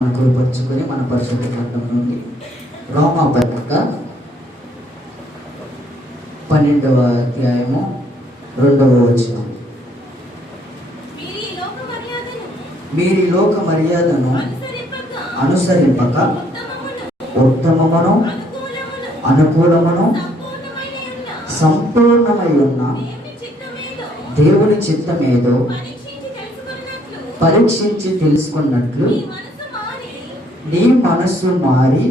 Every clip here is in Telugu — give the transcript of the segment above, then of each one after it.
కూర్పరుచుకొని మన పరిశుద్ధ గ్రంథం నుండి రోమా పత్రిక 12వ అధ్యాయము 2వ వచనం. మీరు లోక మర్యాదను అనుసరింపక ఉత్తమమును అనుకూలమును సంపూర్ణమై ఉన్న దేవుని చిత్తమేదో పరీక్షించి తెలుసుకున్నట్లు నీ మనస్సు మారి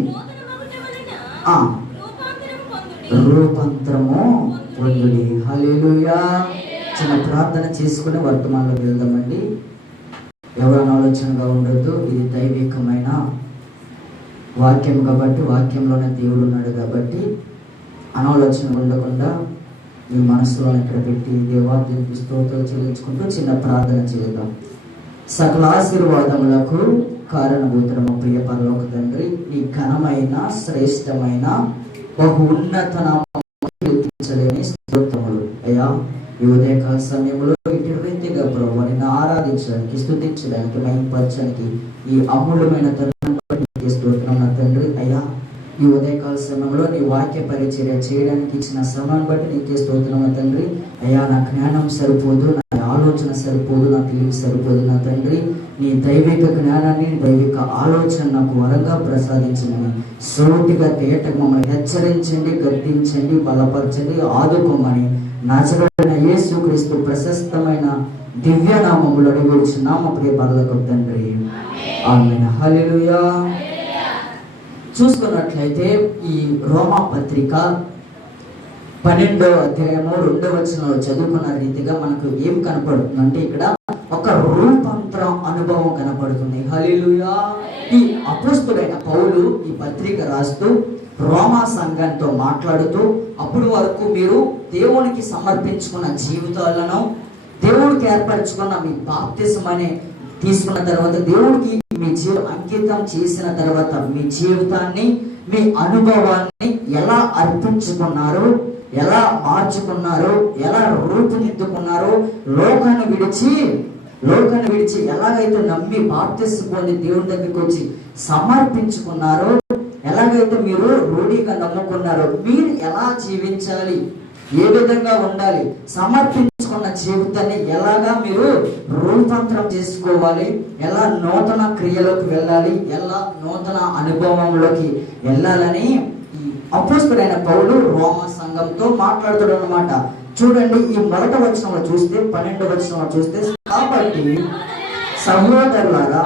రూపాంతరము పొందుడి. హల్లెలూయా. చిన్న ప్రార్థన చేసుకుని వర్తమానంలోకి వెళ్దామండి. ఎవరైనా ఆలోచనగా ఉండొద్దు. ఇది దైవికమైన వాక్యం కాబట్టి, వాక్యంలోనే దేవుడు ఉన్నాడు కాబట్టి అనాలోచన ఉండకుండా మీ మనసులో ఇక్కడ పెట్టి దేవానికి స్తోత్రాలు చెల్లించుకుంటూ చిన్న ప్రార్థన చేద్దాం. సకల ఆశీర్వాదములకు కారణభూతము ప్రియ పరలోక తండ్రి, నీ ఘనమైన శ్రేష్టమైన బహు ఉన్నత నామములు స్తోత్రములు అయ్యా. ఈ ఉదయకాల సమయంలో ఇటు రీతిగా ప్రభువు నిన్ను ఆరాధించడానికి, స్తుతించడానికి, మహిమపరచడానికి ఈ అమూల్యమైన తరుణం స్తోత్రం తండ్రి. అయ్యా, ఈ ఉదయకాల సమయంలో నీ వాక్య పరిచర్య చేయడానికి ఇచ్చిన సమయాన్ని బట్టి నీకే స్తోత్రం తండ్రి. అయ్యా, నా జ్ఞానం సరిపోదు, నా ఆలోచన సరిపోదు, నా తెలివి సరిపోదు నా తండ్రి. నీ దైవిక జ్ఞానాన్ని, దైవిక ఆలోచన నాకు వరంగా ప్రసాదించమని, సోటిగా తేటగా మమ్మల్ని హెచ్చరించండి, గద్దించండి, బలపరచండి, ఆదుకోమని నజరేయుడైన యేసుక్రీస్తు ప్రశస్తమైన దివ్యనామములో అడిగిచున్నాము ప్రియ పరలోక తండ్రి. ఆమేన్. హల్లెలూయా. చూసుకున్నట్లయితే ఈ రోమా పత్రిక 12వ అధ్యాయము 2వ వచనంలో చదువుకున్న రీతిగా మనకు ఏం కనపడుతుంది అంటే ఇక్కడ ఒక రూపాంతరం అనుభవం కనపడుతుంది. హల్లెలూయా. ఈ అపోస్తలుడైన పౌలు ఈ పత్రిక రాస్తూ రోమా సంఘంతో మాట్లాడుతూ, అప్పుడు వరకు మీరు దేవునికి సమర్పించుకున్న జీవితాలను, దేవుడికి ఏర్పరచుకున్న మీ బాప్తిసమని తీసుకున్న తర్వాత, దేవుడికి మీ జీవితం అంకితం చేసిన తర్వాత మీ జీవితాన్ని, మీ అనుభవాన్ని ఎలా అర్పించుకున్నారు, ఎలా మార్చుకున్నారు, ఎలా రూపుదిద్దుకున్నారు, లోకాన్ని విడిచి ఎలాగైతే నమ్మి బాప్తిసం పొంది దేవుని దగ్గరికి వచ్చి సమర్పించుకున్నారో, ఎలాగైతే మీరు రూఢిగా నమ్ముకున్నారో, మీరు ఎలా జీవించాలి, ఏ విధంగా ఉండాలి, సమర్పించుకున్న జీవితాన్ని ఎలాగా మీరు రూపాంతరం చేసుకోవాలి, ఎలా నూతన క్రియలోకి వెళ్ళాలి, ఎలా నూతన అనుభవంలోకి వెళ్ళాలని అపోస్తలుడైన పౌలు రోమా సంఘంతో మాట్లాడుతాడు అన్నమాట. చూడండి, ఈ మొదటి వచనంలో చూస్తే, 12వ వచనంలో చూస్తే, కాబట్టి సహోదరులారా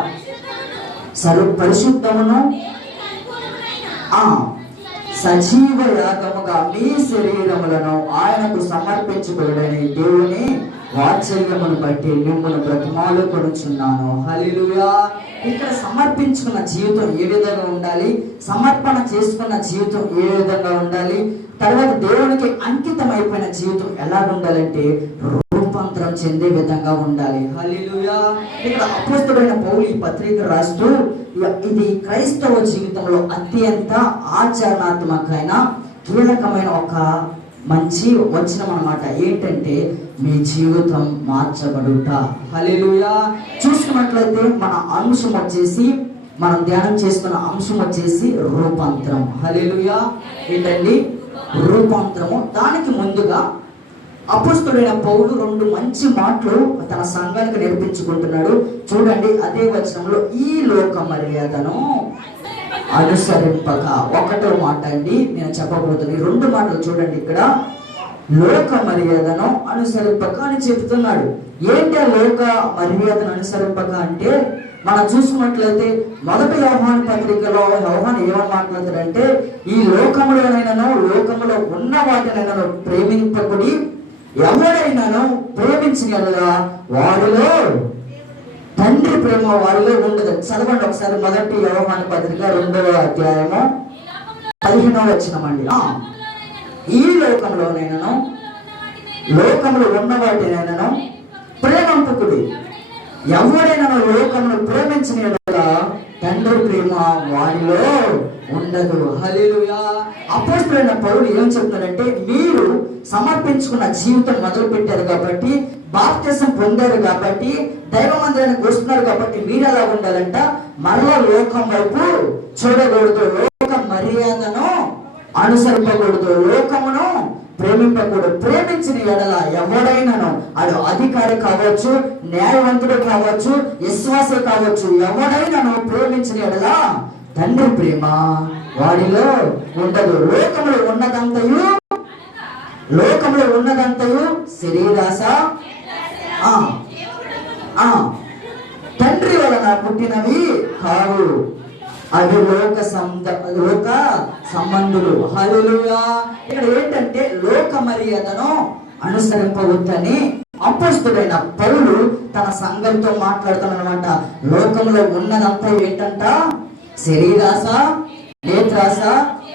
పరిశుద్ధమును సజీవ యాగముగా మీ శరీరములను ఆయనకు సమర్పించుకోవడని దేవుని వాత్సల్యమును బట్టి మిమ్మల్ని బ్రతిమాలుకొనుచున్నాను. హల్లెలూయా. ఇక్కడ సమర్పించుకున్న జీవితం ఏ విధంగా ఉండాలి, సమర్పణ చేసుకున్న జీవితం ఏ విధంగా ఉండాలి, తర్వాత దేవునికి అంకితం అయిపోయిన జీవితం ఎలా ఉండాలంటే రూపాంతరం చెందే విధంగా ఉండాలి. హల్లెలూయా. ఇక్కడ అపోస్తలుడైన పౌలు ఈ పత్రిక రాస్తూ, ఇది క్రైస్తవ జీవితంలో అత్యంత ఆచరణాత్మకమైన కీలకమైన ఒక మంచి వచనం అన్నమాట. ఏంటంటే మీ జీవితం మార్చబడుట. హల్లెలూయా. చూసుకున్నట్లయితే మన అంశం వచ్చేసి, మనం ధ్యానం చేసుకున్న అంశం వచ్చేసి రూపాంతరం. హల్లెలూయా. ఏంటండి రూపాంతరము? దానికి ముందుగా అపోస్తలుడైన పౌలు 2 మంచి మాటలు తన సంఘానికి నేర్పించుకుంటున్నాడు. చూడండి, అదే వచనంలో ఈ లోక మర్యాదను అనుసరింపక, 1వ మాట అండి నేను చెప్పబోతున్నా. ఈ 2 మాటలు చూడండి. ఇక్కడ లోక మర్యాదను అనుసరింపక అని చెప్తున్నాడు. ఏంటి ఆ లోక మర్యాదను అనుసరింపక అంటే, మనం చూసుకున్నట్లయితే మొదటి యోహాను పత్రికలో యోహాను ఏమని మాట్లాడతాడంటే, ఈ లోకములోనైనాను, లోకములో ఉన్న వాటినైనాను ప్రేమింపకుడి, ఎవరైనాను ప్రేమించగలరా వారిలో తండ్రి ప్రేమ వారిలో ఉండదు. చదవండి ఒకసారి మొదటి యోహాను పత్రిక 2వ అధ్యాయము 15వ వచనం అండి. ఈ లోకంలోనైనాను, లోకములో ఉన్న వాటినైనాను ప్రేమింపకుడి, ఎవరైనా లోకమును ప్రేమించిన తండ్రి ప్రేమ వారిలో ఉండదు. హల్లెలూయా. అపోస్తలుడైన పౌలు ఏం చెప్తున్నాడంటే, మీరు సమర్పించుకున్న జీవితం మొదలు పెట్టారు కాబట్టి బాప్తిసం పొందారు కాబట్టి దైవ మందిరానికి వస్తున్నారు కాబట్టి మీరు ఎలా ఉండాలంట, మరలా లోకం వైపు చూడకూడదు, లోక మర్యాదను అనుసరింపకూడదు, లోకమును ప్రేమింపకూడదు. ప్రేమించిన ఎడల ఎవడైనాను, అది అధికారి కావచ్చు, న్యాయవంతుడు కావచ్చు, విశ్వాసం కావచ్చు, ఎవడైనాను ప్రేమించిన ఎడల తండ్రి ప్రేమ వాడిలో ఉండదు. లోకములో ఉన్నదంతయు శరీరాశ, తండ్రి వలన పుట్టినవి కావు, అవి లోక సంబంధులు. హల్లెలూయా. ఇక్కడ ఏంటంటే లోక మర్యాదను అనుసరింపవద్దని అపోస్తలుడైన పౌలు తన సంఘంతో మాట్లాడుతానన్నమాట. లోకంలో ఉన్నదంతా ఏంటంట, శరీరాశ, నేత్రాశ,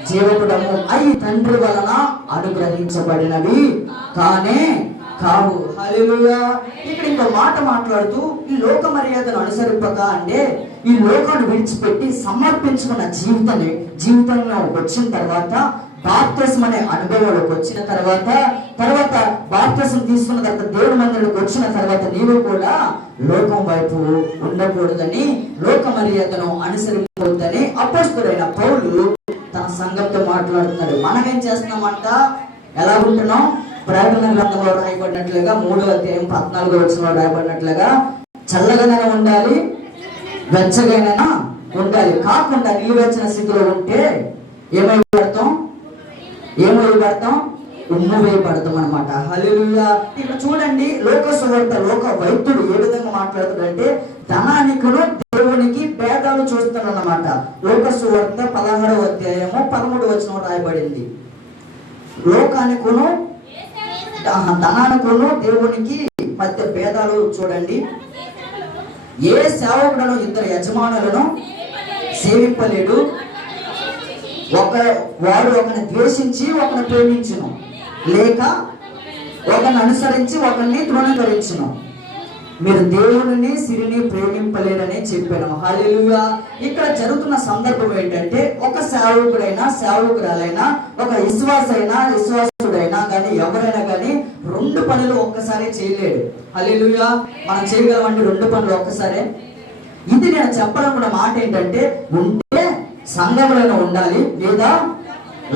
జీవకుడము అయి తండ్రి వలన అనుగ్రహించబడినవి కానే కావు. హల్లెలూయా. ఇక్కడ ఇంకో మాట మాట్లాడుతూ ఈ లోక మర్యాదను అనుసరింపక అంటే ఈ లోకాన్ని విడిచిపెట్టి సమర్పించుకున్న జీవితంలో వచ్చిన తర్వాత, బాప్తిసం అనే అనుభవంలోకి వచ్చిన తర్వాత బాప్తిసం తీసుకున్న తర్వాత దేవుడి మందిరానికి వచ్చిన తర్వాత నీవు కూడా లోకం వైపు ఉండకూడదని, లోక మర్యాదను అనుసరించవద్దని అపోస్తలుడైన పౌలు తన సంఘంతో మాట్లాడుతున్నాడు. మనమేం చేస్తున్నామంట, ఎలా ఉంటున్నాం? ప్రకటన గ్రంథంలో రాయబడినట్లుగా 3వ అధ్యాయం 14వ వచనంలో రాయబడినట్లుగా చల్లగానే ఉండాలి, వెచ్చగానైనా ఉండాలి. కాకుండా నిలువెచ్చని స్థితిలో ఉంటే ఏమై పడతాం, ఉమ్ము వేయబడతాం అనమాట. హల్లెలూయా. ఇక్కడ చూడండి, లోక సువార్త లోక వైద్యుడు ఏ విధంగా మాట్లాడుతాడంటే ధనానికిను దేవునికి భేదాలు చూస్తున్నాడు అన్నమాట. లోక సువార్త 16వ అధ్యాయము 13వ వచనం రాయబడింది. లోకానికును ధనానికును దేవునికి మధ్య భేదాలు చూడండి. ఏ సేవకులను ఇద్దరు యజమానులను సేవింపలేడు, వాడు ఒకరిని ద్వేషించి ఒకరిని ప్రేమించును, లేక ఒకరిని అనుసరించి ఒకరిని తృణీకరించును. మీరు దేవుడిని సిరిని ప్రేమింపలేరని చెప్పాను. హల్లెలూయా. ఇక్కడ జరుగుతున్న సందర్భం ఏంటంటే ఒక సేవకురాలైనా ఒక విశ్వాసుడైనా కానీ ఎవరైనా కానీ 2 పనులు ఒక్కసారి చేయలేడు. హల్లెలూయా. మనం చేయగలమండి 2 పనులు ఒక్కసారే. ఇది నేను చెప్పడం కూడా మాట ఏంటంటే, ఉంటే సంఘంలోనే ఉండాలి, లేదా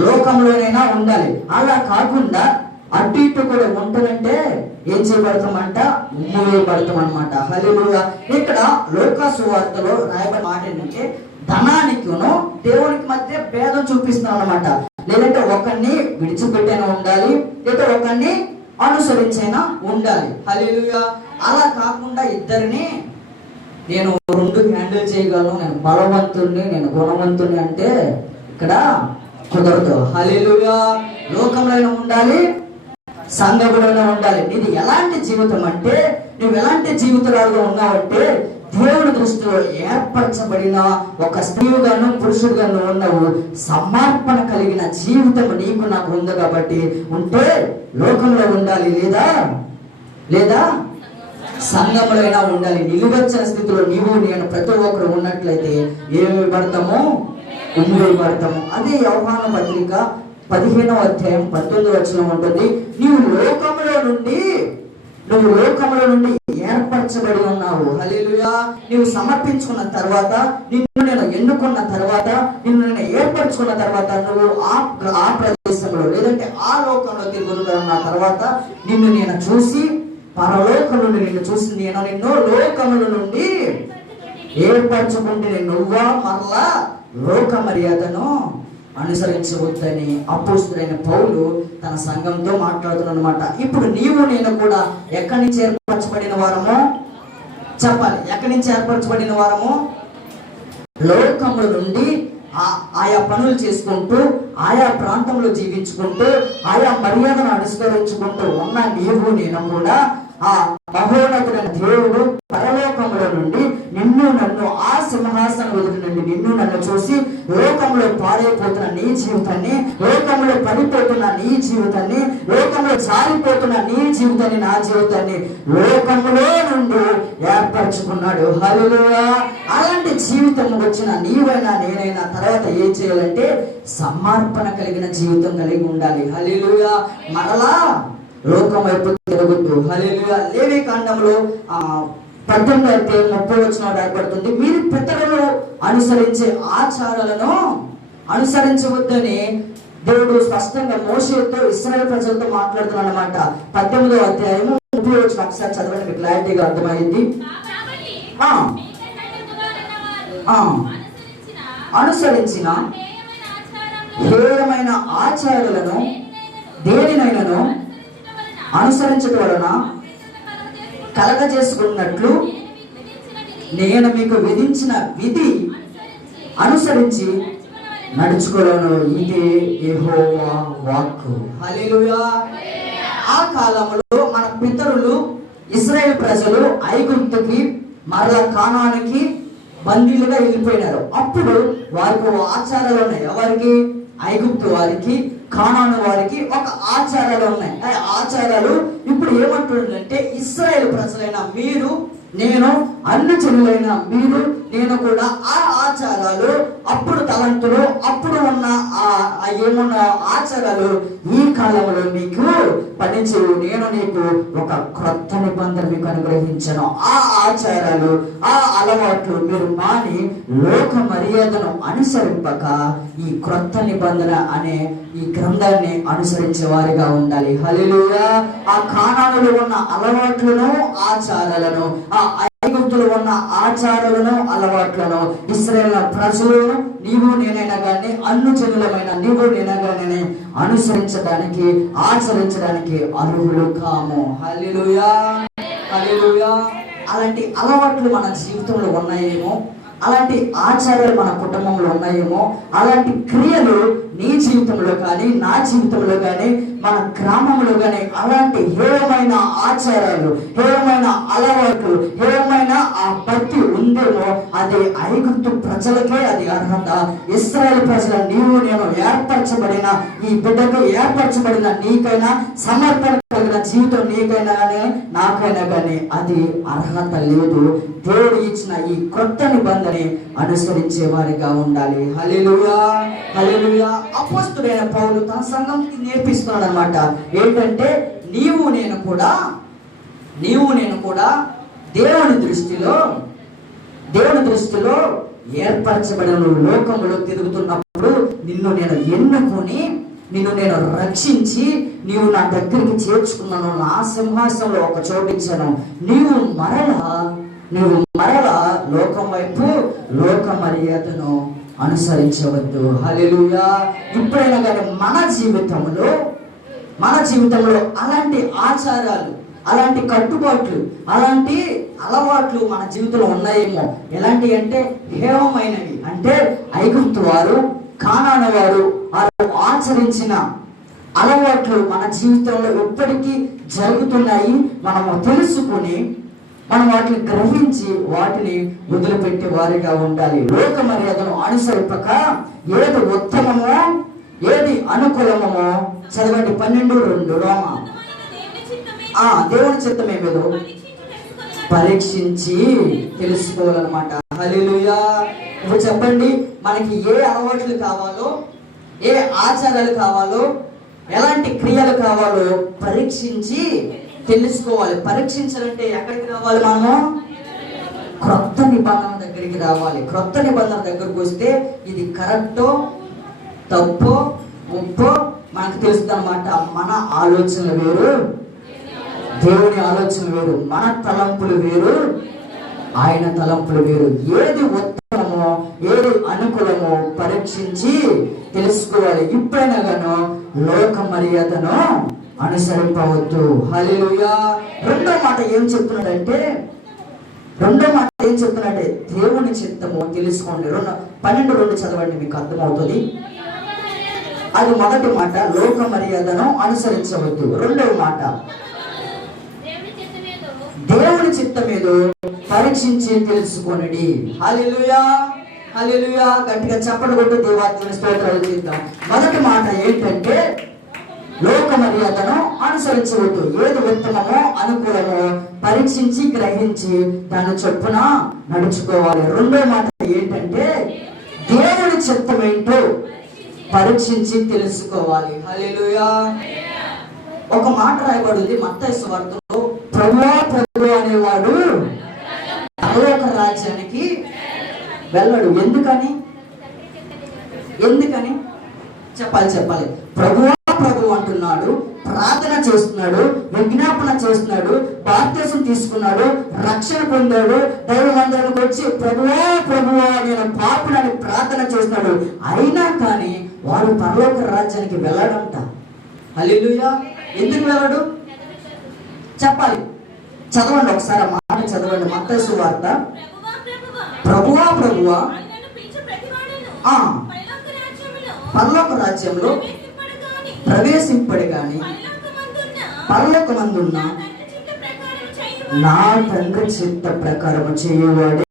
లోకంలోనైనా ఉండాలి. అలా కాకుండా అటు ఇటు కూడా ఉంటుందంటే ఏం చేయబడతామంట, ఉమ్ము వేయబడతాం అనమాట. హల్లెలూయా. ఇక్కడ లోకా సువార్తలో రాయబడిన మాట ఏంటంటే ధనానికిను దేవునికి మధ్య భేదం చూపిస్తున్నాం అనమాట. లేదంటే ఒకరిని విడిచిపెట్టైనా ఉండాలి, లేదా ఒకరిని అనుసరించైనా ఉండాలి. హల్లెలూయా. అలా కాకుండా ఇద్దరిని నేను 2 హ్యాండిల్ చేయగలను, నేను బలవంతుణ్ణి, నేను గుణవంతుణ్ణి అంటే ఇక్కడ కుదరదు. హల్లెలూయా. లోకంలో ఉండాలి, సంఘంలోనే ఉండాలి. ఇది ఎలాంటి జీవితం అంటే, నువ్వు ఎలాంటి జీవితాలుగా ఉన్నావంటే దేవుడి దృష్టిలో ఏర్పరచబడిన ఒక స్త్రీగాను పురుషుడుగాను ఉన్నావు. సమర్పణ కలిగిన జీవితం నీకు నాకు ఉంది కాబట్టి ఉంటే లోకంలో ఉండాలి, లేదా సంఘంలో ఉండాలి. నిలువెచ్చని స్థితిలో నీవు నేను ప్రతి ఒక్కరు ఉన్నట్లయితే ఏమి పడతాము, ఉమ్ము వేయబడతాము. అదే యోహాను పత్రిక 15వ అధ్యాయం 19వ వచనం ఉంటుంది. నీవు లోకములో నుండి ఏర్పరచబడి ఉన్నావు. హల్లెలూయా. నీవు సమర్పించుకున్న తర్వాత, నిన్ను నేను ఎన్నుకున్న తర్వాత, నిన్ను నేను ఏర్పరచుకున్న తర్వాత నువ్వు ఆ ప్రదేశంలో లేదంటే ఆ లోకంలో తిరుగుతున్న తర్వాత నిన్ను నేను చూసి, పరలోకంలో నిన్ను చూసి నేను నిన్ను లోకముల నుండి ఏర్పరచుకుంటే నువ్వా మరలా లోక మర్యాదను అనుసరించవద్దని అపోస్తలుడైన పౌలు తన సంఘంతో మాట్లాడుతున్నాడు అనమాట. ఇప్పుడు నీవు నేను కూడా ఎక్కడి నుంచి ఏర్పరచబడిన వారమో చెప్పాలి. ఎక్కడి నుంచి ఏర్పరచబడిన వారమో? లోకముల నుండి ఆయా పనులు చేసుకుంటూ, ఆయా ప్రాంతంలో జీవించుకుంటూ, ఆయా మర్యాదను అనుసరించుకుంటూ ఉన్న నీవు నేను కూడా ఆ మహోన్నతుడైన దేవుడు పరలోకంలో నుండి నిన్ను నన్ను ఆ సింహాసనం ఎదుటి నుండి నిన్ను నన్ను చూసి లోకంలో పాడైపోతున్న నీ జీవితాన్ని, లోకంలో పడిపోతున్న నీ జీవితాన్ని, లోకంలో జారిపోతున్న నీ జీవితాన్ని, నా జీవితాన్ని లోకంలో నుండి ఏర్పరచుకున్నాడు. హల్లెలూయా. అలాంటి జీవితం వచ్చిన నీవైనా నేనైనా తర్వాత ఏం చేయాలంటే సమర్పణ కలిగిన జీవితం కలిగి ఉండాలి. హల్లెలూయా. మరలా లోకం వైపు తిరగొద్దు. హల్లెలూయా. లేవి కాండంలో 18:30 రాయబడుతుంది, మీరు పితరులు అనుసరించే ఆచారాలను అనుసరించవద్దని దేవుడు స్పష్టంగా మోషేతో ఇశ్రాయేలు ప్రజలతో మాట్లాడుతున్నాడు అన్నమాట. 18:30 ఒకసారి చదవండి, మీకు క్లారిటీగా అర్థమైంది. అనుసరించిన హేయమైన ఆచారాలను దేనినైనాను అనుసరించడం వలన కలగజేసుకున్నట్లు నేను మీకు విధించిన విధి అనుసరించి నడుచుకోవడం ఇదే యెహోవా వాక్కు. హల్లెలూయా. ఆ కాలంలో మన పితరులు ఇశ్రాయేలు ప్రజలు ఐగుప్తుకి మరలా కానానికి బందీలుగా వెళ్ళిపోయినారు. అప్పుడు వారికి ఆచారాలు ఉన్నాయి. ఎవరికి? ఐగుప్తు వారికి, కానాను వారికి ఒక ఆచారాలు ఉన్నాయి. ఆ ఆచారాలు ఇప్పుడు ఏమంటుందంటే, ఇశ్రాయేలు ప్రజలైన మీరు, నేను, అన్ని జనులైన మీరు, నేను కూడా ఆ ఆచారాలు, అప్పుడు తలంతులు, అప్పుడు ఉన్న ఏమున్న ఆచారాలు ఈ కాలంలో మీకు పనిచేయు. నేను నీకు ఒక క్రొత్త నిబంధన మీకు అనుగ్రహించను. ఆ ఆచారాలు, ఆ అలవాట్లు మీరు మాని లోక మర్యాదను అనుసరింపక ఈ క్రొత్త నిబంధన అనే ఈ గ్రంథాన్ని అనుసరించే వారిగా ఉండాలి. హల్లెలూయా. ఆ కానానులో ఉన్న అలవాట్లను, ఆచారాలను, ఆ ఐగుప్తులో ఉన్న ఆచారాలను, అలవాట్లను ఇశ్రాయేలు ప్రజలను నీవు నేనైనా కానీ, అన్ని జనులమైన నీవు నేనైనా కానీ అనుసరించడానికి, ఆచరించడానికి అర్హులు కాము. హల్లెలూయా. హల్లెలూయా. అలాంటి అలవాట్లు మన జీవితంలో ఉన్నాయేమో, అలాంటి ఆచారాలు మన కుటుంబంలో ఉన్నాయేమో, అలాంటి క్రియలు నీ జీవితంలో కానీ, నా జీవితంలో కానీ, మన గ్రామంలో కానీ అలాంటి హేయమైన ఆచారాలు, హేయమైన అలవాట్లు, హేయమైన ఆ భక్తి ఉందేమో, అది ఐగుప్తు ప్రజలకే అది అర్హత. ఇశ్రాయేలు ప్రజల నీవు నేను ఏర్పరచబడిన ఈ బిడ్డకు ఏర్పరచబడిన నీకైనా, సమర్పణ కలిగిన జీవితం నీకైనా కానీ, నాకైనా కానీ అది అర్హత లేదు. దేవుడు ఇచ్చిన ఈ కొత్త నిబంధన అనుసరించే వారిగా ఉండాలి. హల్లెలూయా. హల్లెలూయా. అపోస్తలుడైన పౌలు తన సంఘంకి నేర్పిస్తున్నాడు అన్నమాట. ఏంటంటే, నీవు నేను కూడా దేవుని దృష్టిలో ఏర్పరచబడిన లోకములో తిరుగుతున్నప్పుడు నిన్ను నేను ఎన్నుకొని, నిన్ను నేను రక్షించి, నీవు నా దగ్గరికి చేర్చుకున్నాను, నా సింహాసనంలో ఒక చోటించాను. నీవు మరలా లోకం వైపు, లోక మర్యాదను అనుసరించవద్దు. హల్లెలూయా. ఇప్పుడైనా కానీ మన జీవితంలో అలాంటి ఆచారాలు, అలాంటి కట్టుబాట్లు, అలాంటి అలవాట్లు మన జీవితంలో ఉన్నాయేమో. ఎలాంటి అంటే హేయమైనవి. అంటే ఐగుప్తు వారు, కానాను వారు ఆచరించిన అలవాట్లు మన జీవితంలో ఎప్పటికీ జరుగుతున్నాయి. మనము తెలుసుకుని, మనం వాటిని గ్రహించి వాటిని వదిలిపెట్టే వారిగా ఉండాలి. లోక మర్యాదను అనుసరింపక ఏది ఉత్తమమో, ఏది అనుకూలమో చదవండి. 12:2 రోమా. దేవుని చిత్తం ఏమేదో పరీక్షించి తెలుసుకోవాలన్నమాట. హల్లెలూయా. ఇప్పుడు చెప్పండి, మనకి ఏ అలవాట్లు కావాలో, ఏ ఆచారాలు కావాలో, ఎలాంటి క్రియలు కావాలో పరీక్షించి తెలుసుకోవాలి. పరీక్షించాలంటే ఎక్కడికి రావాలి? మనము క్రొత్త నిబంధన దగ్గరికి రావాలి. క్రొత్త నిబంధన దగ్గరకు వస్తే ఇది కరెక్టో, తప్పో, ఒప్పో మనకు తెలుస్తుంది అన్నమాట. మన ఆలోచనలు వేరు, దేవుని ఆలోచనలు వేరు. మన తలంపులు వేరు, ఆయన తలంపులు వేరు. ఏది ఉత్తమమో, ఏది అనుకూలమో పరీక్షించి తెలుసుకోవాలి. ఇప్పుడైనా గాను లోక మర్యాదను అనుసరింపవద్దు. హల్లెలూయా. రెండో మాట ఏం చెప్తున్నాడంటే దేవుని చిత్తము తెలుసుకోండి. 12:2 చదవండి, మీకు అర్థమవుతుంది. అది మొదటి మాట, లోక మర్యాదను అనుసరించవద్దు. రెండవ మాట, దేవుని చిత్తమేదో పరీక్షించి తెలుసుకొనుడి. హల్లెలూయా. హల్లెలూయా. గట్టిగా చప్పట్లు కొట్టు దేవాత్మని స్తోత్రాలు చేద్దాం. మొదటి మాట ఏంటంటే లోక మర్యాదను అనుసరించవద్దు. ఏది ఉత్తమమో, అనుకూలమో పరీక్షించి గ్రహించి దాని చొప్పున నడుచుకోవాలి. రెండో మాట ఏంటంటే దేవుని చిత్తం ఏంటో పరీక్షించి తెలుసుకోవాలి. హల్లెలూయా. ఒక మాట రాయబడింది మత్తయి సువార్తలో, ప్రభువా ప్రభువా అనేవాడు పరలోక రాజ్యానికి వెళ్ళడు. ఎందుకని చెప్పాలి. ప్రభువా ప్రభు అంటున్నాడు, ప్రార్థన చేస్తున్నాడు, విజ్ఞాపన చేస్తున్నాడు, బాప్తిసం తీసుకున్నాడు, రక్షణ పొందాడు, దైవ మందిరానికి వచ్చి ప్రభువా ప్రభువా నేను పాపులని ప్రార్థన చేస్తున్నాడు. అయినా కానీ వాడు పరలోక రాజ్యానికి వెళ్ళడంట. హల్లెలూయా. ఎందుకు వెళ్ళడు చెప్పాలి. చదవండి ఒకసారి మాట చదవండి. మత్తయి సువార్త, ప్రభువా ప్రభువా పరలోక రాజ్యంలో ప్రవేశింపడు గాని పరలోకమందున్న నా తండ్రి చిత్త ప్రకారం చేయువాడే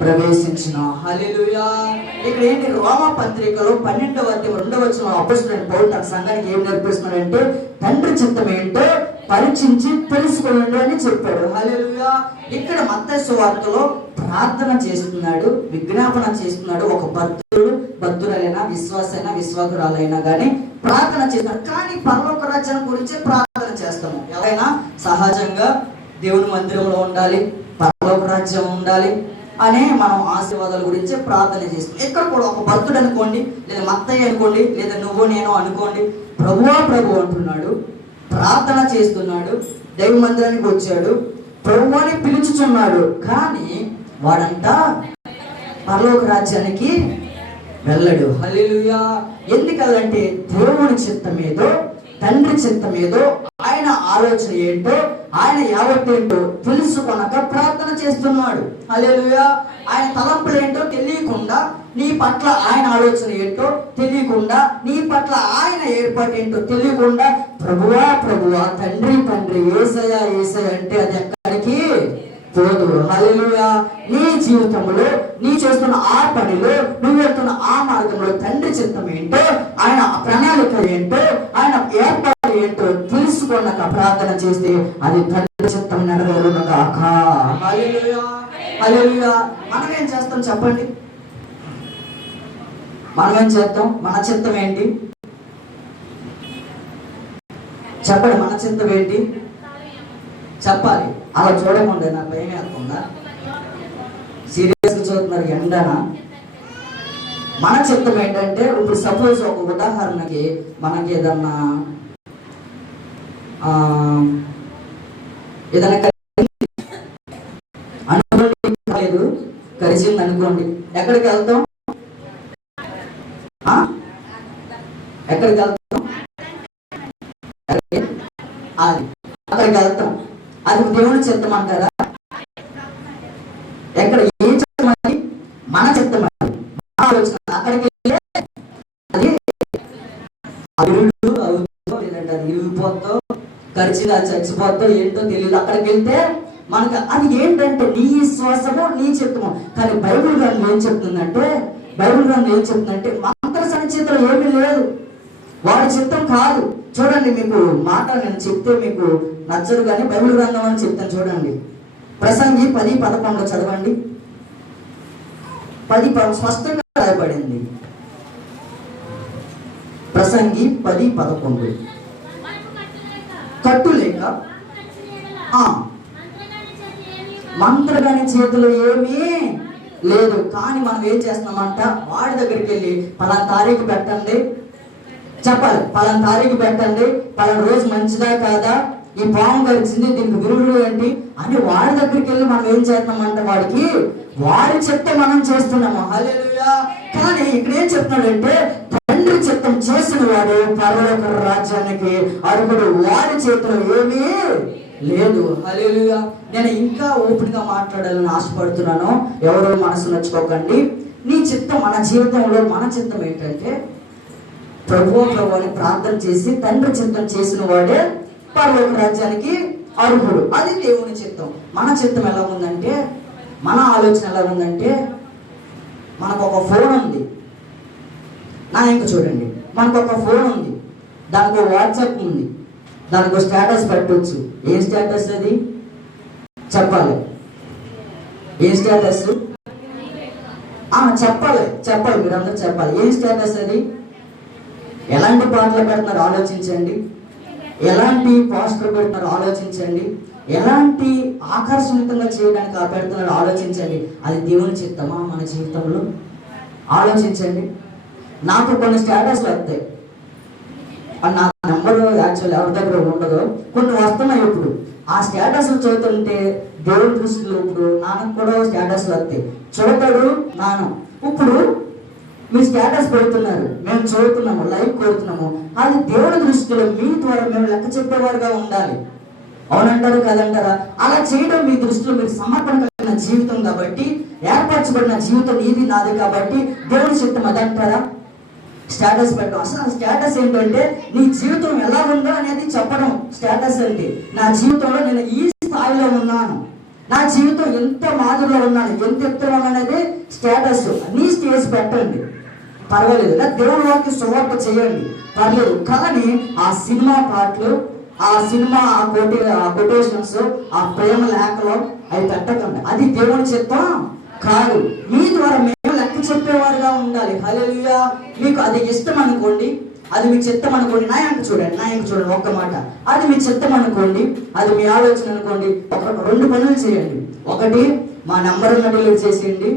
ప్రవేశించిన. హల్లెలూయా. ఇక్కడ ఏంటి, రోమా పత్రికలో 12వ అధ్యాయం 2వ వచనంలో అపోస్తలుడైన పౌలు తన సంఘానికి ఏం నేర్పిస్తున్నాడంటే, తండ్రి చిత్తం ఏంటో పరీక్షించి తెలుసుకోండి అని చెప్పాడు. హల్లెలూయా. ఇక్కడ మత్తయి సువార్తలో ప్రార్థన చేస్తున్నాడు, విజ్ఞాపన చేస్తున్నాడు. ఒక భక్తురాలైనా విశ్వాసైనా విశ్వాసురాలైనా కానీ ప్రార్థన చేస్తున్నాడు. కానీ పరలోక రాజ్యం గురించి ప్రార్థన చేస్తాము. ఎవరైనా సహజంగా దేవుని మందిరంలో ఉండాలి, పరలోక రాజ్యం ఉండాలి అనే మనం ఆశీర్వాదాల గురించి ప్రార్థన చేస్తాం. ఇక్కడ కూడా ఒక భక్తుడు అనుకోండి, లేదా మత్తయ్య అనుకోండి, లేదా నువ్వు నేను అనుకోండి, ప్రభువా ప్రభు అంటున్నాడు, ప్రార్థన చేస్తున్నాడు, దైవ మందిరానికి వచ్చాడు, ప్రభువుని పిలుచుచున్నాడు. కానీ వాడంతా పరలోక రాజ్యానికి వెళ్ళడు. హల్లెలూయా. ఎందుకంటే దేవుని చిత్తం ఏదో, తండ్రి చిత్తం ఏదో, ఆయన ఆలోచన ఏంటో, ఆయన యావత్తేంటో తెలుసుకొనక ప్రార్థన చేస్తున్నాడు. హల్లెలూయా. ఆయన తలంపులు ఏంటో తెలియకుండా, నీ పట్ల ఆయన ఆలోచన ఏంటో తెలియకుండా, నీ పట్ల ఆయన ఏర్పాటు ఏంటో తెలియకుండా ప్రభువా ప్రభువా తండ్రి తండ్రి యేసయ్యా యేసయ్యా అంటే అది ఎక్కడికి పోదు. హల్లెలూయా. నీ జీవితంలో నీ చేస్తున్న ఆ పనిలో, నువ్వు వెళ్తున్న ఆ మార్గంలో తండ్రి చిత్తం ఏంటో, ఆయన ప్రణాళిక ఏంటో, ఆయన ఏర్పాటు ఏంటో తెలుసుకున్నాక ప్రార్థన చేస్తే అది తండ్రి చిత్తం నెరవేరును గాక. హల్లెలూయా. హల్లెలూయా. మనం ఏం చేస్తాం చెప్పండి? మనం ఏం చేస్తాం? మన చిత్తం ఏంటి చెప్పండి? మన చిత్తం ఏంటి చెప్పాలి. అలా చూడకుండా నాకు భయం వేస్తుందా? సీరియస్గా చూస్తున్నారు ఎండన. మన చిత్తం ఏంటంటే, ఇప్పుడు సపోజ్ ఒక ఉదాహరణకి మనకి ఏదన్నా అనుకోలేదు, కరిచింది అనుకోండి, ఎక్కడికి వెళ్తాం? ఎక్కడికి వెళ్తాం? అక్కడికి వెళ్తాం. అది దేవుని చిత్తం అంటారా? ఎక్కడ ఏ చిత్తం? అది మన చిత్తం. అక్కడికి అది లేదంటే అది ఇరిగిపోతావు, ఖర్చుగా చచ్చిపోతావు, ఏంటో తెలియదు. అక్కడికి వెళ్తే మనకు అది ఏంటంటే నీ శ్వాసము నీ చిత్తము. కానీ బైబిల్ గ్రంథం ఏం చెప్తుందంటే, మంత్ర సంచిత్రం ఏమీ లేదు, వాడి చిత్తం కాదు. చూడండి, మీకు మాట నేను చెప్తే మీకు నచ్చదు కానీ బైబిల్ గ్రంథం అని చెప్తాను. చూడండి, ప్రసంగి 10:11 చదవండి. 10 స్పష్టంగా రాయబడింది. ప్రసంగి 10:11 కట్టు లేక మంత్రగాని చేతులు ఏమీ లేదు. కానీ మనం ఏం చేస్తున్నామంట, వాడి దగ్గరికి వెళ్ళి పలానా తారీఖు పెట్టండి చెప్పాలి, పలానా తారీఖు పెట్టండి, పలానా రోజు మంచిదా కాదా, ఈ పాము గడిచింది, దీనికి విరుడు ఏంటి అని వాడి దగ్గరికి వెళ్ళి మనం ఏం చేస్తున్నామంట, వాడి చిత్తం మనం చేస్తున్నాము. హల్లెలూయా. కానీ ఇక్కడ ఏం చెప్తున్నాడంటే, తండ్రి చిత్తం చేసిన వాడు పరలోక రాజ్యానికి అర్హుడు, వాడి చేతిలో ఏమీ లేదు. హల్లెలూయా. నేను ఇంకా ఓపెన్ గా మాట్లాడాలని ఆశపడుతున్నాను, ఎవరో మనసు నచ్చుకోకండి. నీ చిత్తం, మన జీవితంలో మన చిత్తం ఏంటంటే, ప్రభువా ప్రభు అని ప్రార్థన చేసి తండ్రి చిత్తం చేసిన వాడే పరలోక రాజ్యానికి అర్హుడు. అది దేవుని చిత్తం. మన చిత్తం ఎలా ఉందంటే, మన ఆలోచన ఎలా ఉందంటే, మనకు ఒక ఫోన్ ఉంది. నా ఇంక చూడండి, మనకు ఒక ఫోన్ ఉంది, దానికి వాట్సాప్ ఉంది, దానికి స్టేటస్ పెట్టవచ్చు. ఏం స్టేటస్ అది చెప్పాలి? ఏం స్టేటస్ చెప్పాలి మీరందరూ చెప్పాలి. ఏం స్టేటస్ అది? ఎలాంటి పాటలు పెడుతున్నారు ఆలోచించండి. ఎలాంటి పోస్టర్ పెడుతున్నారో ఆలోచించండి. ఎలాంటి ఆకర్షణీయంగా చేయడానికి పెడుతున్నారో ఆలోచించండి. అది దేవుని చిత్తమా మన జీవితంలో? ఆలోచించండి. నాకు కొన్ని స్టేటస్లు వస్తాయి, నా నెంబర్ యాక్చువల్ ఎవరి దగ్గర ఉండదు, కొన్ని వస్తున్నాయి. ఇప్పుడు ఆ స్టేటస్లు చదువుతుంటే దేవుడి దృష్టిలో ఇప్పుడు నాన్నకు కూడా స్టేటస్లు వస్తాయి, చూడతాడు నాన్న. ఇప్పుడు మీ స్టేటస్ పెడుతున్నారు, మేము చదువుతున్నాము, లైక్ కొడుతున్నాము, అది దేవుడి దృష్టిలో మీ ద్వారా మేము లెక్క చెప్పేవారుగా ఉండాలి. అవునంటారు కదంటారా? అలా చేయడం మీ దృష్టిలో మీరు సమర్పణ కలిగిన జీవితం కాబట్టి, ఏర్పరచబడిన జీవితం నీది నాది కాబట్టి దేవుడి చిత్తం అదంటారా? స్టేటస్ పెట్టడం. అసలు స్టేటస్ ఏంటంటే నీ జీవితం ఎలా ఉందో అనేది చెప్పడం స్టేటస్ అంటే. నా జీవితంలో నేను ఈ స్థాయిలో ఉన్నాను, నా జీవితం ఎంత మాదిరిలో ఉన్నాను, ఎంత ఎత్తులో అనేది స్టేటస్. నీ స్టేజ్ పెట్టండి, పర్వాలేదు. లేదా దేవుడి వాక్య సువార్త చేయండి, పర్లేదు. కానీ ఆ సినిమా పాటలు, ఆ సినిమా కొటేషన్స్, ఆ ప్రేమ లేఖలు అవి పెట్టకండి. అది దేవుని చిత్తం కాదు. మీ ద్వారా మేము లెక్క చెప్పేవారుగా ఉండాలి. హల్లెలూయా. మీకు అది ఇష్టం అనుకోండి, అది మీ చిత్తం అనుకోండి. నా ఇంక చూడండి ఒక్క మాట. అది మీ చిత్తం అనుకోండి, అది మీ ఆలోచన అనుకోండి. రెండు పనులు చేయండి. ఒకటి, మా నెంబర్ ఉన్న డిలీట్ చేసేయండి.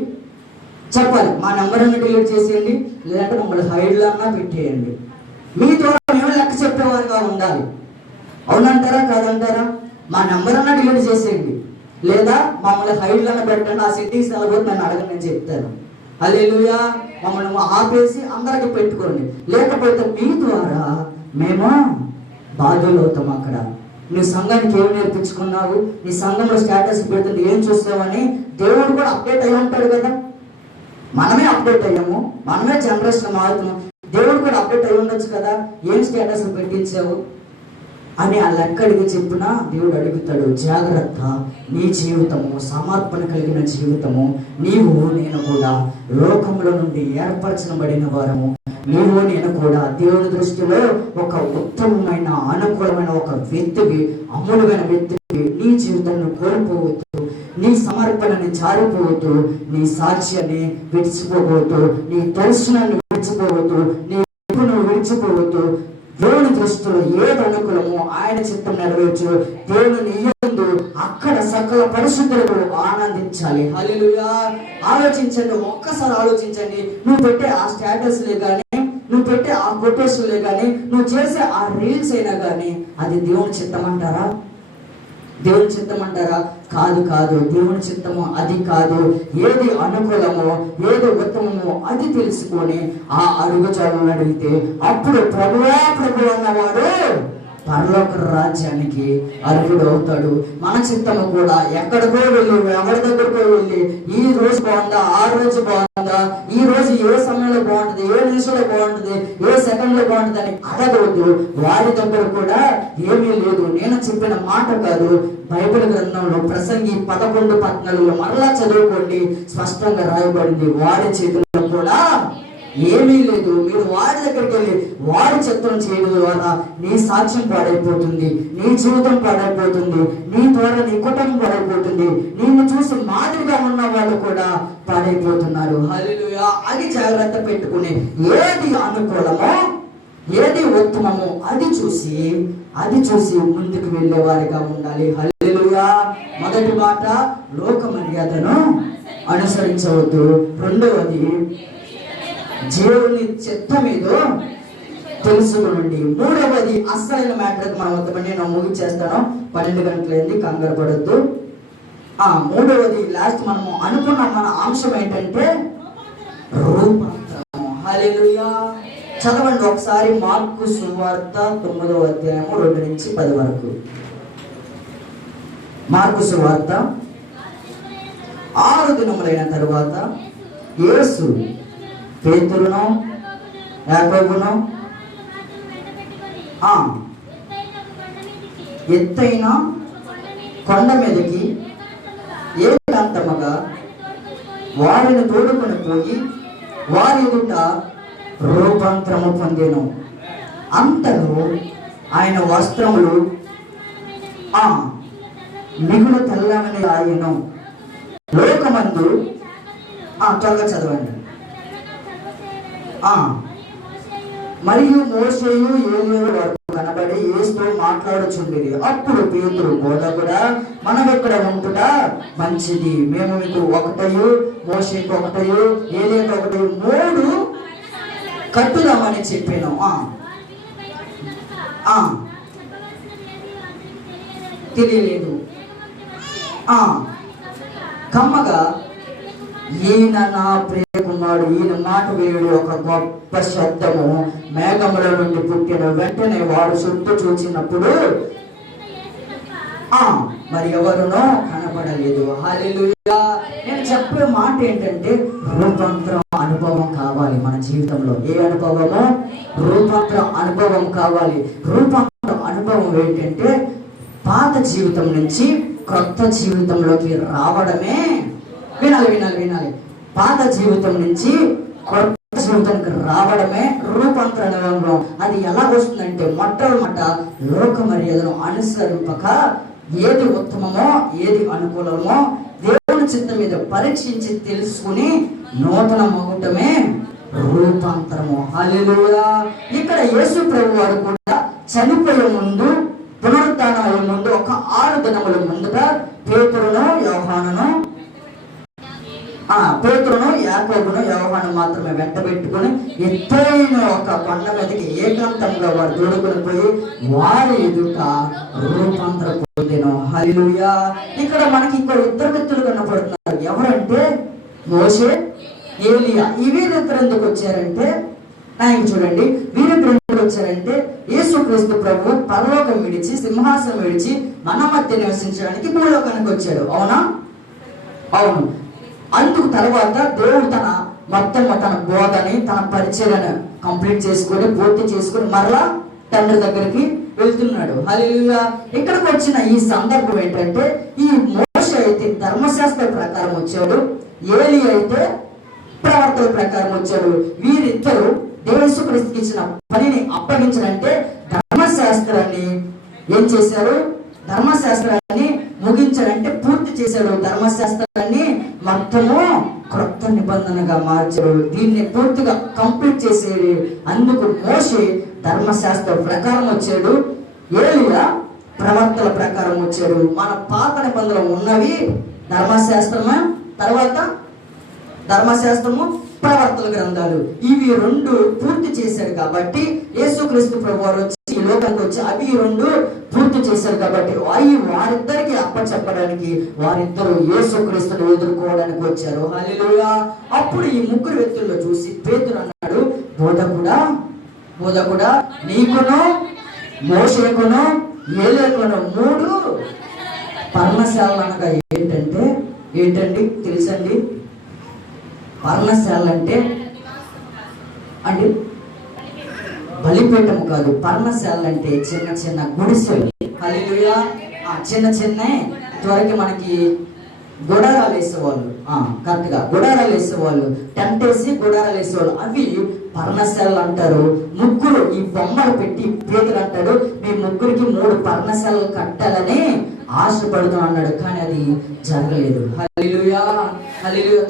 చెప్పాలి, మా నెంబర్ ఉన్న డిలీట్ చేసేయండి, లేదంటే మమ్మల్ని హైడ్లో అన్నా పెట్టేయండి. మీ ద్వారా మేము లెక్క చెప్పేవారుగా ఉండాలి. అవునంటారా కాదంటారా? మా నెంబర్ అన్నా డిలీట్ చేసేయండి, లేదా మమ్మల్ని హైడ్లను పెట్టండి. ఆ సిటీస్ వెళ్ళబోతే నేను అడగని నేను చెప్తాను. హల్లెలూయా. మమ్మల్ని ఆపేసి అందరికి పెట్టుకోండి. లేకపోతే మీ ద్వారా మేము బాధ్యులవుతాం. అక్కడ నీ సంఘానికి ఏమి నేర్పించుకున్నావు, నీ సంఘంలో స్టేటస్ పెడుతుంది ఏం చూస్తావని దేవుడు కూడా అప్డేట్ అయి ఉంటాడు కదా. మనమే అప్డేట్ అయ్యాము, మనమే జనరేషన్ మారుతున్నాం. దేవుడు కూడా అప్డేట్ అయి ఉండొచ్చు కదా. ఏం స్టేటస్ పెట్టించావు అని ఆ లెక్క అడిగి చెప్పినా దేవుడు అడుగుతాడు, జాగ్రత్త, నీ జీవితము సమర్పణ కలిగిన జీవితము. నీవు నేను కూడా లోకంలో నుండి ఏర్పరచబడిన వారము. నీవు నేను కూడా దేవుని దృష్టిలో ఒక ఉత్తమమైన అనుకూలమైన ఒక వ్యక్తివి, అమూల్యమైన వ్యక్తివి. నీ జీవితాన్ని కోల్పోవద్దు, నీ సమర్పణని జారిపోవద్దు, నీ సాక్ష్యాన్ని విడిచిపోవద్దు, నీ దర్శనాన్ని విడిచిపోవద్దు, నీ విడిచిపోవద్దు. దేవుని దృష్టిలో ఏది అనుకూలమో ఆయన చిత్తం నెరవేర్చు. దేవుని యందు అక్కడ సకల పరిశుద్ధులకు ఆనందించాలి. హల్లెలూయా. ఆలోచించండి, ఒక్కసారి ఆలోచించండి. నువ్వు పెట్టే ఆ స్టేటస్లే కానీ, నువ్వు పెట్టే ఆ కొటేషన్లే కానీ, నువ్వు చేసే ఆ రీల్స్ అయినా కానీ అది దేవుని చిత్తం అంటారా? దేవుని చిత్తం అంటారా? కాదు కాదు. దేవుని చిత్తము అది కాదు. ఏది అనుకూలమో, ఏది ఉత్తమమో అది తెలుసుకొని ఆ అడుగుజాడలను అడిగితే అప్పుడు ప్రభువా ప్రభు అన్నవాడు పరలోక రాజ్యానికి అర్హుడు అవుతాడు. మన చిత్తము కూడా ఎక్కడికో వెళ్ళి, ఎవరి దగ్గరకో వెళ్ళి, ఈ రోజు బాగుందా, ఆ రోజు బాగుందా, ఈ రోజు ఏ సమయంలో బాగుంటుంది, ఏ నిమిషంలో బాగుంటుంది, ఏ సెకండ్లో బాగుంటుంది అని అడగవద్దు. వారి దగ్గర కూడా ఏమీ లేదు. నేను చెప్పిన మాట కాదు, బైబిల్ గ్రంథంలో ప్రసంగి 11:14 మరలా చదువుకోండి, స్పష్టంగా రాయబడింది. వారి చేతుల్లో కూడా ఏమీ లేదు. మీరు వాడి దగ్గరికి వెళ్ళి వాడి చిత్తం చేయడం ద్వారా నీ సాక్ష్యం పాడైపోతుంది, నీ జీవితం పాడైపోతుంది, నీ ద్వారా నీ కుటుంబం పాడైపోతుంది, నిన్ను చూసి మాదిరిగా ఉన్న వాళ్ళు కూడా పాడైపోతున్నారు. హల్లెలూయా. అది జాగ్రత్త పెట్టుకుని ఏది అనుకూలమో, ఏది ఉత్తమమో అది చూసి ముందుకు వెళ్ళే వారిగా ఉండాలి. హల్లెలూయా. మొదటి మాట, లోక మర్యాదను అనుసరించవద్దు. రెండవది, దేవుని చిత్తం ఏదో తెలుసుకునండి. మూడవది, అసలైన మ్యాటర్ మనం వద్దామని నేను ముగిచేస్తాను, 12 గంటలైంది, కంగారు పడద్దు. మూడవది లాస్ట్ మనము అనుకున్న మన అంశం ఏంటంటే రూపాంతరము. హల్లెలూయా. చదవండి ఒకసారి మార్కు సువార్త 9వ అధ్యాయము 2 నుంచి 10 వరకు. మార్కు సువార్త. 6 దినములైన తరువాత యేసు పేతురును యాకోబును ఎత్తైన కొండ మీదకి ఏకాంతముగా వారిని తోడుకొని పోయి వారి ఎదుట రూపాంతరము పొందెను. అంతలో ఆయన వస్త్రములు మిగులు తెల్లమని ఆయను. లోకమందు త్వరగా చదవండి. మరియు మోషేయు ఏలీయు వరకు కనబడి యేసుతో మాట్లాడుచుండేది. అప్పుడు పేతురు, బోధకుడా, మనం ఇక్కడ ఉంటుట మంచిది. మేము మీకు ఒకటయు, మోషేకు ఒకటయు, ఏలియాకు ఒకటయు 3 కట్టుదామని చెప్పాను. తెలియలేదు. కమ్మగా ఈయన నా ప్రియకుమారుడు, ఈయన మాట వేయుడు ఒక గొప్ప శబ్దము మేఘముల నుండి పుట్టిన. వెంటనే వారు చుట్టూ చూచినప్పుడు మరి ఎవరునో కనపడలేదు. హల్లెలూయా. నేను చెప్పే మాట ఏంటంటే రూపాంతరం అనుభవం కావాలి మన జీవితంలో. ఏ అనుభవము? రూపాంతరం అనుభవం కావాలి. రూపాంతరం అనుభవం ఏంటంటే పాత జీవితం నుంచి కొత్త జీవితంలోకి రావడమే. వినాలి. పాత జీవితం నుంచి కొత్త జీవితానికి రావడమే రూపాంతర అనుభవం. అది ఎలా వస్తుందంటే మొట్టమొదట లోక మర్యాదను అనుసరింపక ఏది ఉత్తమమో ఏది అనుకూలమో దేవుని చిత్తం మీద పరీక్షించి తెలుసుకుని నూతన మగుటమే రూపాంతరము. హల్లెలూయా. ఇక్కడ యేసు ప్రభు వారు కూడా చనిపోయే ముందు, పునరుత్థానం అయ్యే ముందు ఒక 6 దినముల ముందుగా పేతురును యాకోబును యోహాను మాత్రమే వెంట పెట్టుకుని ఎత్తైన ఒక కొండ మీదకి ఏకాంతంగా వారు దూడుకుని పోయి వారి ఎదుట రూపాంతర పొందెను. హల్లెలూయా. ఇక్కడ మనకి ఇంకో 2 వ్యక్తులు కనపడుతున్నారు. ఎవరంటే మోషే, ఏలియా. ఈ వీరిద్దరు ఎందుకు వచ్చారంటే చూడండి, వీరిద్దరు ఎందుకు వచ్చారంటే యేసుక్రీస్తు ప్రభు పరలోకం విడిచి సింహాసనం విడిచి మన మధ్య నివసించడానికి భూలోకానికి వచ్చాడు. అవును. అందుకు తర్వాత దేవుడు తన బోధని, తన పరిచయను కంప్లీట్ చేసుకొని పూర్తి చేసుకొని మరలా తండ్రి దగ్గరికి వెళ్తున్నాడు. హల్లెలూయా. ఇక్కడికి వచ్చిన ఈ సందర్భం ఏంటంటే ఈ మోషే అయితే ధర్మశాస్త్ర ప్రకారం వచ్చాడు, ఏలియా అయితే ప్రవర్తన ప్రకారం వచ్చాడు. వీరిద్దరు యేసుక్రీస్తుకి ఇచ్చిన పనిని అప్పగించాలంటే ధర్మశాస్త్రాన్ని ఏం చేశారు? ధర్మశాస్త్రాన్ని ముగించాడంటే పూర్తి చేశాడు. ధర్మశాస్త్రాన్ని మొత్తము క్రొత్త నిబంధనగా మార్చాడు. దీన్ని పూర్తిగా కంప్లీట్ చేసేది. అందుకు మోషే ధర్మశాస్త్ర ప్రకారం వచ్చాడు, ఏలియా ప్రవర్తన ప్రకారం వచ్చాడు. మన పాత నిబంధనలు ఉన్నవి ధర్మశాస్త్రము, తర్వాత ధర్మశాస్త్రము, ప్రవర్తన గ్రంథాలు. ఇవి 2 పూర్తి చేశారు కాబట్టి యేసుక్రీస్తు ప్రభు వారు వచ్చి ఈ లోకానికి వచ్చి అవి 2 పూర్తి చేశారు కాబట్టి వారిద్దరికి అప్పచెప్పడానికి వారిద్దరు యేసుక్రీస్తును ఎదుర్కోవడానికి వచ్చారు. హల్లెలూయా. అప్పుడు ఈ 3 వ్యక్తుల్లో చూసి పేతురు అన్నాడు, బోధకుడా, నీకును మోషేకును ఏలియాకును 3 పర్ణశాలలు అనగా ఏంటండి తెలుసండి? పర్ణశాల అంటే బలిపీఠము కాదు. పర్ణశాల అంటే చిన్న గుడిసెలు. హల్లెలూయా. చిన్న త్వరకి మనకి గుడారాలు వేసేవాళ్ళు, కరెక్ట్గా గుడారాలు వేసేవాళ్ళు, టెంట్ వేసి గుడారాలు వేసేవాళ్ళు. అవి పర్ణశాలలు అంటారు. ముగ్గురు ఈ బొమ్మలు పెట్టి పేతురు అంటాడు, మీ ముగ్గురికి 3 పర్ణశాలలు కట్టాలని ఆశపడుతూ అన్నాడు. కానీ అది జరగలేదు. హల్లెలూయా.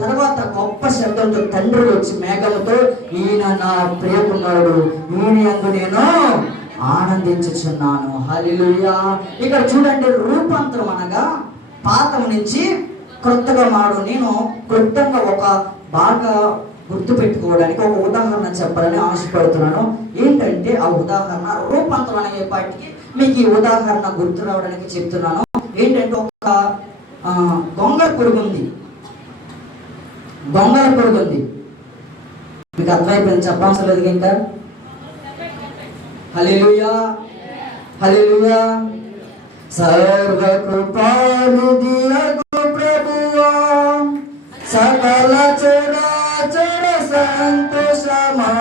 తర్వాత గొప్ప శబ్దంతో తండ్రి వచ్చి మేఘముతో, ఈయన నా ప్రియకుమారుడు, ఈయన యందు నేను ఆనందించుచున్నాను. హల్లెలూయా. ఇక్కడ చూడండి, రూపాంతరం అనగా పాతం నుంచి క్రొత్తగా మాడు. నేను క్లుప్తంగా ఒక బాగా గుర్తు పెట్టుకోవడానికి ఒక ఉదాహరణ చెప్పాలని ఆశపడుతున్నాను. ఏంటంటే ఆ ఉదాహరణ రూపాంతరం అనేపాటికి మీకు ఈ ఉదాహరణ గుర్తు రావడానికి చెప్తున్నాను. ఏంటంటే ఒక గొంగళ పురుగు ఉంది. మీకు అర్థమైపోయింది, చెప్పాల్సిన లేదు ఇంకా. హల్లెలూయా. సర్వకృపానిధియగు ప్రభువా, సకల చరాచర సంతోషమా,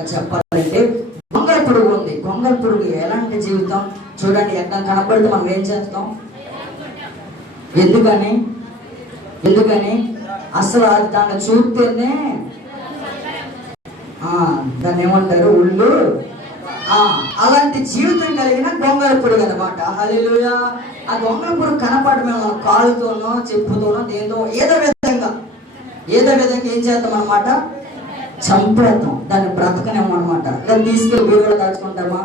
ఇంకా చెప్పాలంటే గొంగళి పురుగు ఉంది. గొంగళి పురుగు ఎలాంటి జీవితం చూడండి, ఎక్కడ కనపడితే మనం ఏం చేస్తాం? ఎందుకని అసలు అది దాన్ని చూస్తేనే దాన్ని ఏమంటారు, ఉళ్ళు. అలాంటి జీవితం కలిగిన గొంగళి పురుగు అనమాట. హల్లెలూయా. ఆ గొంగళి పురుగు కనపడమే మనం కాలుతోనో చెప్పుతోనో దేంతో ఏదో విధంగా ఏం చేద్దాం అనమాట, చంపేద్దాం, దాన్ని బ్రతకనేమో అనమాట. దాన్ని తీసుకెళ్ళి బీరువాలో దాచుకుంటామా?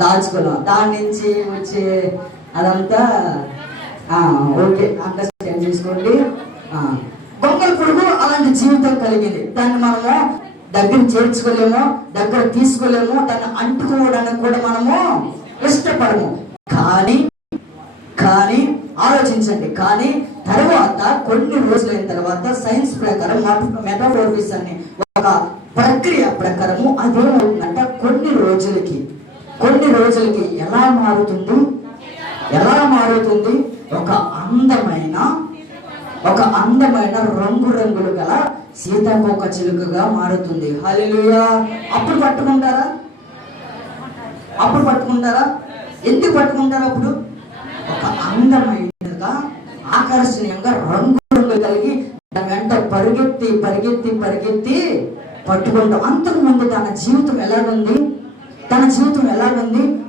దాచుకున్నాం. దాని నుంచి వచ్చే అదంతా ఓకే అండర్స్టాండ్ చేసుకోండి. గొంగళి పురుగు అలాంటి జీవితం కలిగింది. దాన్ని మనము దగ్గర చేర్చుకోలేము, దగ్గర తీసుకోలేము, దాన్ని అంటుకోవడానికి కూడా మనము ఇష్టపడము. కానీ ఆలోచించండి, కానీ తర్వాత కొన్ని రోజులైన తర్వాత సైన్స్ ప్రకారం మెటామోర్ఫిస్ అనే ఒక ప్రక్రియ ప్రకారము అదేమవుతుందంటే కొన్ని రోజులకి ఎలా మారుతుంది? ఒక అందమైన రంగురంగులు గల సీతాకోక చిలుకగా మారుతుంది. హల్లెలూయా. అప్పుడు పట్టుకుంటారా? ఎందుకు పట్టుకుంటారు? అప్పుడు ఒక అందమైనగా ఆకర్షణీయంగా రంగురంగులు కలిగి దాని వెంట పరిగెత్తి పట్టుకుంటాం. అంతకుముందు తన జీవితం ఎలాగుంది?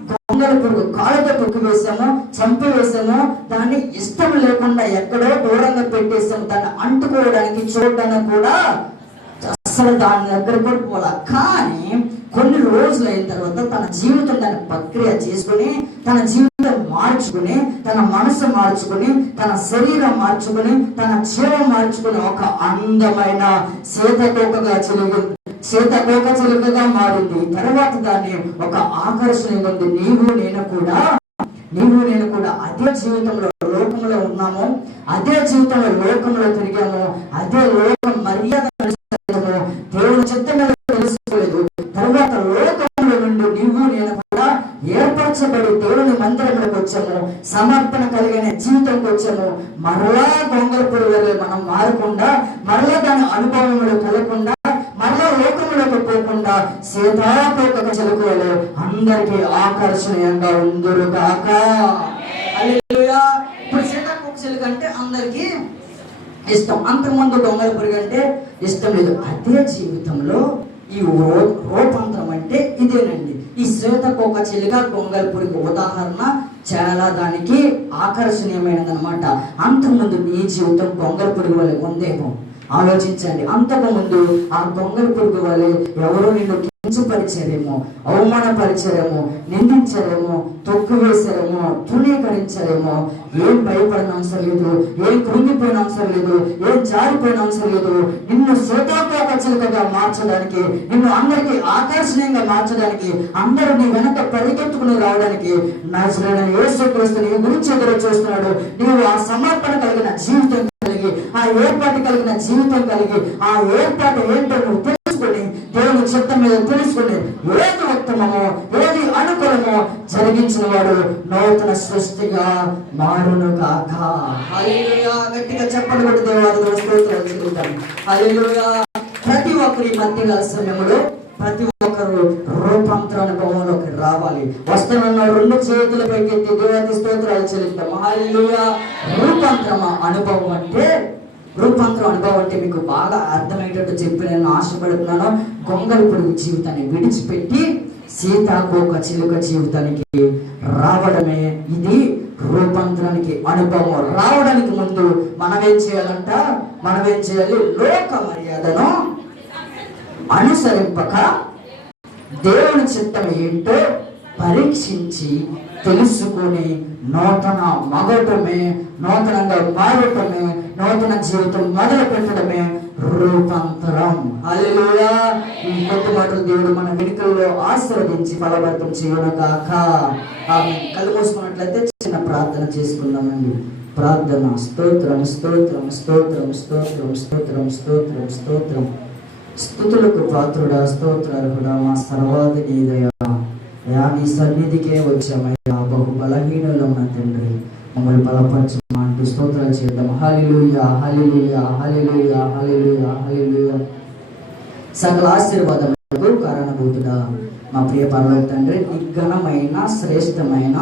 గొంగళి పురుగు కాళ్ళతో తొక్కివేసాము, చంపివేసాము, దాన్ని ఇష్టం లేకుండా ఎక్కడో దూరంగా పెట్టేసాము, దాన్ని అంటుకోవడానికి చూడడానికి కూడా అసలు దాని దగ్గర కూడా పోలా. కానీ కొన్ని రోజులు అయిన తర్వాత తన జీవితం దాన్ని ప్రక్రియ చేసుకుని, తన జీవితం మార్చుకుని, తన మనసు మార్చుకుని, తన శరీరం మార్చుకుని, తన జీవం మార్చుకుని ఒక అందమైన సీతాకోక చిలుకగా మారింది. తర్వాత దాన్ని ఒక ఆకర్షణ ఉంది. నీవు నేను కూడా అదే జీవితంలో లోకంలో ఉన్నాము, అదే జీవితంలో లోకంలో తిరిగాము, అదే లోకం మర్యాద దేవుని చిత్తం తెలుసుకోలేదు. తర్వాత లోకంలో నుండి నీవు నేను కూడా ఏర్పరచబడి దేవుని మందిరంలోకి వచ్చాము, సమర్పణ కలిగిన జీవితంకి వచ్చాము. మరలా గొంగళి పురుగు మనం మారకుండా, మరలా దాని అనుభవంలో కలగకుండా, మరలా లోకంలోకి పోకుండా సీతాకోక చిలుకలు అందరికీ ఆకర్షణీయంగా ఉందరు కాక. హల్లెలూయా. ఇప్పుడు సీతాకోక చిలుక అంటే అందరికీ ఇష్టం, అంతకుముందు గొంగళి పురుగు అంటే ఇష్టం లేదు. అదే జీవితంలో ఈ రూపాంతరం అంటే ఇదేనండి. ఈ సీతాకోక చిలుక గొంగళి పురుగు ఉదాహరణ చాలా దానికి ఆకర్షణీయమైనదనమాట. అంతకుముందు నీ జీవితం గొంగళి పురుగు వల్ల ఉందేమో ఆలోచించండి. అంతకుముందు ఆ గొంగళి పురుగు వల్ల ఎవరో నిన్ను కించపరిచారేమో, అవమానపరిచారేమో, నిందించారేమో, తొక్కివేశారేమో, తృణీకరించారేమో. ఏం భయపడిన అవసరం లేదు, ఏం కృంగిపోయిన అవసరం లేదు, ఏం జారిపోయిన అవసరం లేదు. నిన్ను సీతాకోక చిలుకగా మార్చడానికి, నిన్ను అందరికీ ఆకర్షణీయంగా మార్చడానికి, అందరూ నీ వెనక పరిగెత్తుకుని రావడానికి నజరేయుడైన యేసుక్రీస్తు నీ గురించి ఎదురు చూస్తున్నాడు. నీవు ఆ సమర్పణ కలిగిన జీవితం కలిగి, ఆ ఏర్పాటు కలిగిన జీవితం కలిగి, ఆ ఏర్పాటు ఏంటో నువ్వు తెలుసుకొని, దేవుని చిత్తం మీద తెలుసుకుని, ఏది ఉత్తమమో ఏది అనుకూలమో జరిగించిన వాడు నూతన సృష్టిగా మారును కాక. హల్లెలూయా. గట్టిగా చెప్పండి, బట్టి దేవుడు స్తోత్రాలు చెల్లిద్దాం. హల్లెలూయా. ప్రతి ఒక్కరి మధ్యకాల సమయంలో ప్రతి ఒక్కరు రూపాంతర అనుభవంలోకి రావాలి. వస్తున్న రెండు చేతుల పైకెత్తి దేవునికి స్తోత్రాలు చెల్లిద్దాం. హల్లెలూయా. రూపాంతరం అనుభవం అంటే మీకు బాగా అర్థమయ్యేటట్టు చెప్పి నేను ఆశపడుతున్నాను. గొంగళి పురుగు జీవితాన్ని విడిచిపెట్టి సీతాకోక చిలుక జీవితానికి రావడమే ఇది రూపాంతరానికి అనుభవం. రావడానికి ముందు మనమేం చేయాలి? లోక మర్యాదను అనుసరింపక దేవుని చిత్తం ఏంటో పరీక్షించి తెలుసుకొని నూతనంగా మారటమే, నూతన జీవితం మొదలు పెట్టడమే రూపాంతరం. హల్లెలూయా. ఈ కొత్త మాటలు దేవుడు మన వెనుకల్లో ఆశీర్వదించి ఫలవంతం చేయను కాక. ఆమేన్. కళ్ళు మూసుకున్నట్లయితే చిన్న ప్రార్థన చేసుకుందామండి. ప్రార్థన. స్తోత్రం స్తోత్రం స్తోత్రం స్తోత్రం స్తోత్రం స్తోత్రం స్తోత్రం. స్తుతులకు పాత్రుడా, స్తోత్రార్హుడా, మా సర్వాధిని దయా, నీ సన్నిధికే వచ్చామయ్యా. బహు బలహీనులమ్మ తండ్రి, మమ్మల్ని బలపరచమా అంటూ స్తోత్రాలు చేద్దాం. హల్లెలూయా హల్లెలూయా హల్లెలూయా హల్లెలూయా హల్లెలూయా. సకల ఆశీర్వాదం కారణభూతుడా మా ప్రియ పరలోక తండ్రి, నీ ఘనమైన శ్రేష్టమైన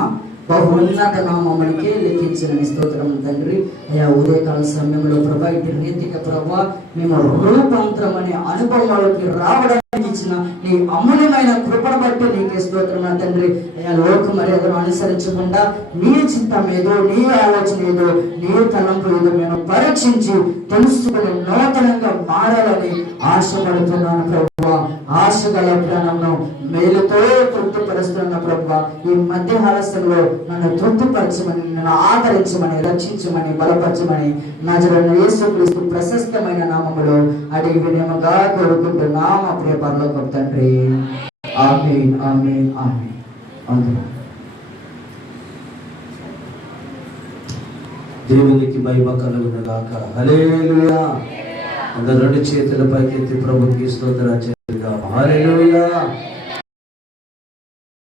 బహున్నత నామమునికి లెక్కించిన స్తోత్రం తండ్రి. అయ్యా ఉదయకాల సమయంలో ప్రభా ఇటు రీతిగా ప్రభా మేము రూపాంతరం అనే అనుభవాలకి రావడానికి ఇచ్చిన నీ అమూల్యమైన కృపను బట్టి నీకే స్తోత్రం తండ్రి. అయ్యా లోక మర్యాదను అనుసరించకుండా నీ చిత్తం ఏదో, నీ ఆలోచన ఏదో, నీ తలంపు ఏదో మేము పరీక్షించి తెలుసుకుని నూతనంగా మారాలని ఆశపడుతున్నాను ప్రభా. ఆశ గల ప్రాణంలో మేలుతో తృప్తిపరుస్తున్న ప్రభా, ఈ మధ్య హాలస్యంలో నన్ను తృప్తిపరచమని, నన్ను ఆదరించమని, రక్షించమని, బలపరచమని నజరేయుడైన యేసుక్రీస్తు ప్రశస్తమైన నామములో అడిగి వినయముగా కోరుకుంటున్నాము మా ప్రియ పరలోకపు తండ్రి. ఆమేన్, ఆమేన్, ఆమేన్. ఆమేన్. దేవునికి మహిమ కలుగును గాక. హల్లెలూయా. అందరూ రెండు చేతుల పైకెత్తి ప్రభుకి స్తోత్రం చేద్దాం. హల్లెలూయా.